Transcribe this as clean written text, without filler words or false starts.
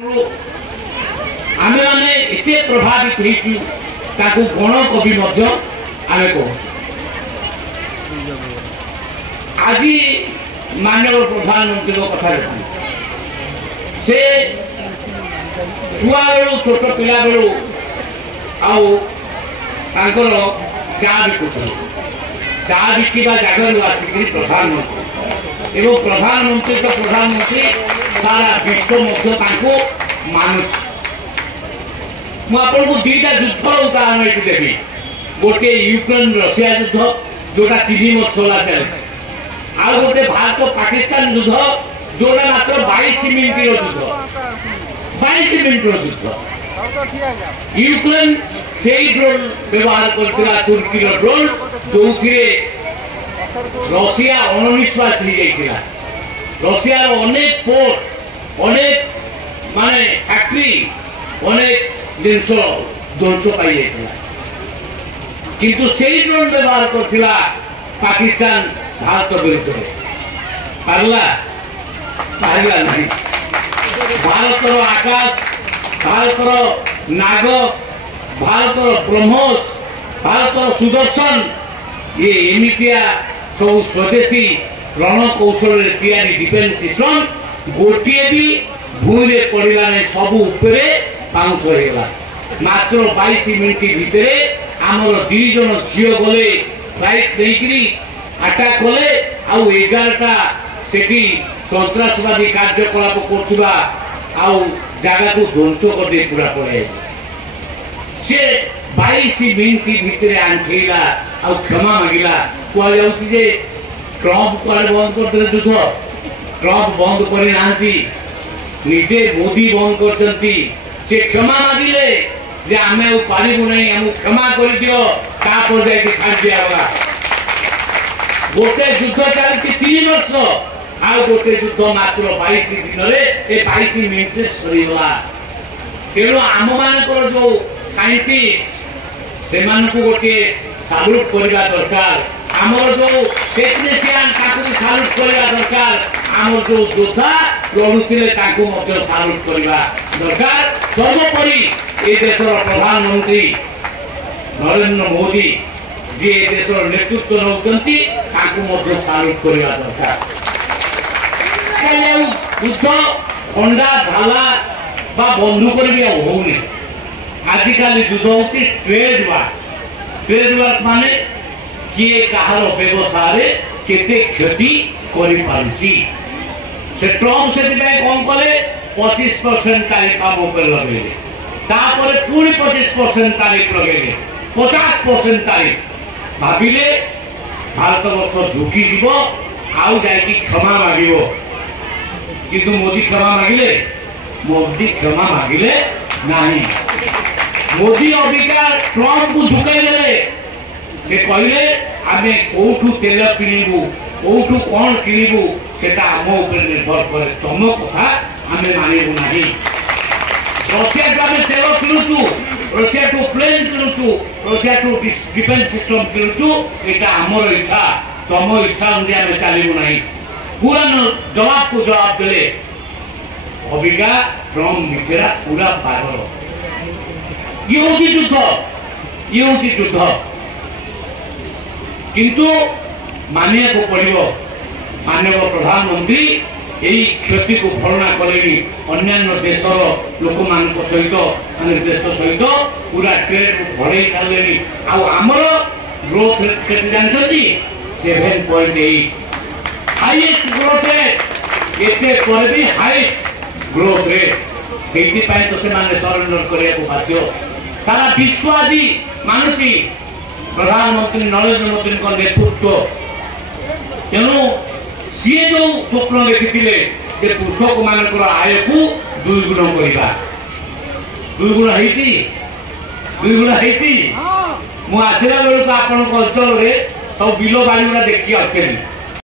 आमे माने एते प्रभावित हेचु ताकू गण कवि मध्य आमे कहू। आज माननीय प्रधानमंत्री कथा से छुआ बेलू छोट पिला बेलू आंकर चा बिकुले चा बिकवा जगह आसिक प्रधानमंत्री एवं प्रधानमंत्री तो प्रधानमंत्री सारा विश्व मध्य मानुष। मुझे दुईटा युद्ध उदाहरण ये देवी। गोटे यूक्रेन रशिया युद्ध जोटा 3 वर्ष होला चलछि आ गोटे भारत पाकिस्तान युद्ध जोटा मात्र 22 मिनिट युद्ध 22 मिनिट युद्ध। यूक्रेन से ड्रोन व्यवहार करथिला तुर्की ड्रोन जो रशिया अणनिश्वास हो जाइथिला। रशिया अनेक पोर्ट अनेक माने फैक्ट्री अनेक जिनस ध्वंस पाई जाइथिला किंतु सेही ड्रोन व्यवहार करथिला पाकिस्तान भारत विरुद्ध में पारला नहीं। भारतर आकाश भारतर नाग भारतर ब्रह्मोस भारतर सुदर्शन ये एमितिया सब स्वदेशी रण कौशल तैयारी डिफेन्स सिस्टम गोटे भी भूमि पड़ा नहीं सब उपरे पाउंस होगा। मात्र 22 मिनिट भितर आमर 2 जन झील गले फ्लाइट नहीं अटैक कले आउ 11टा सेठी सन्त्रासवादी कार्यकलाप करथिबा आउ जगह को ध्वंस कर दे पूरा पड़े से 22 मिनिट भितर आंठेला आउ क्षमा मांगिला। कह जाउछि जे ट्रम्प कुआडे बंद करते युद्ध ट्रम्प बंद करी नांती निजे मोदी बंद करचंती से क्षमा मांगिले जे आमे पारिबु नहीं हम क्षमा कर दियो तापर जाई छाड़ दिया। गोटे युद्ध चलती 3 वर्ष आ गोटे युद्ध मात्र 22 दिन ए 22 मिनिट सरीगला। तेणु आम मानकर जो साइंटिस्ट से गोटे साल्यूट करवा दरकार। आमर जो टेक्नीशियन साल्यूट करवा दरकार। आमर जो योद्धा लड़ुले साल्यूट करवा दरकार। सर्वोपरि ए देशर प्रधानमंत्री नरेंद्र मोदी जी देशर नेतृत्व नौकरी साल्यूट करवा दरकार। युद्ध खंडा भाला बा बंधुक भी होनी आजिकल युद्ध हूँ ट्रेड वार माने किए कहार व्यवसाय केते क्षति करि पारुची। से ट्रम्प से कौन कले 25% तारीफ आम उपर लगे तापर पुणी 25% तारीफ लगे 50% तारीफ भाविले भारत वर्ष झुकी जीव आउ जाकि क्षमा मागिबो किंतु मोदी क्षमा मागिले नहीं। मोदी अबिका ट्रम्प को झुकाई देले से कहले आमे कोठू तेल किनिबू कोठू कौन किनिबू सेटा आम ऊपर निर्भर करे तुम कथा आमे मानिबू नहीं। रशिया को आमे तेल किनुचु रशिया को प्लेन किनुचु रशिया को डिफेन्स सिस्टम किनुचु एटा आमर इच्छा तुम इच्छा अनुसार आमे चलिबू नहीं। पूरा जवाब को जवाब देले अबिका ट्रम्प बिचरा पूरा पागल। ये होची युद्ध किंतु मानिया को पड़ो। माननीय प्रधानमंत्री यही क्षति को भरणा कले अन्य देशर लोक मान सहित देश सहित पूरा ट्रेड बढ़े सारे आमर ग्रोथ रेट के जानते 7.8 हाईएस्ट ग्रोथ रेट एते पर भी हाईएस्ट ग्रोथ रेट से तो से सरेंडर करने को बाध्य। सारा विश्व आज मानुची प्रधानमंत्री नरेंद्र मोदी नेतृत्व। तेणु सी जो स्वप्न देखी कृषक मान आय को 2 गुण करवा 2 गुण मुझे आसला बेलू आपण अंचल सब बिल बाड़ी गुड़ा देखी आसली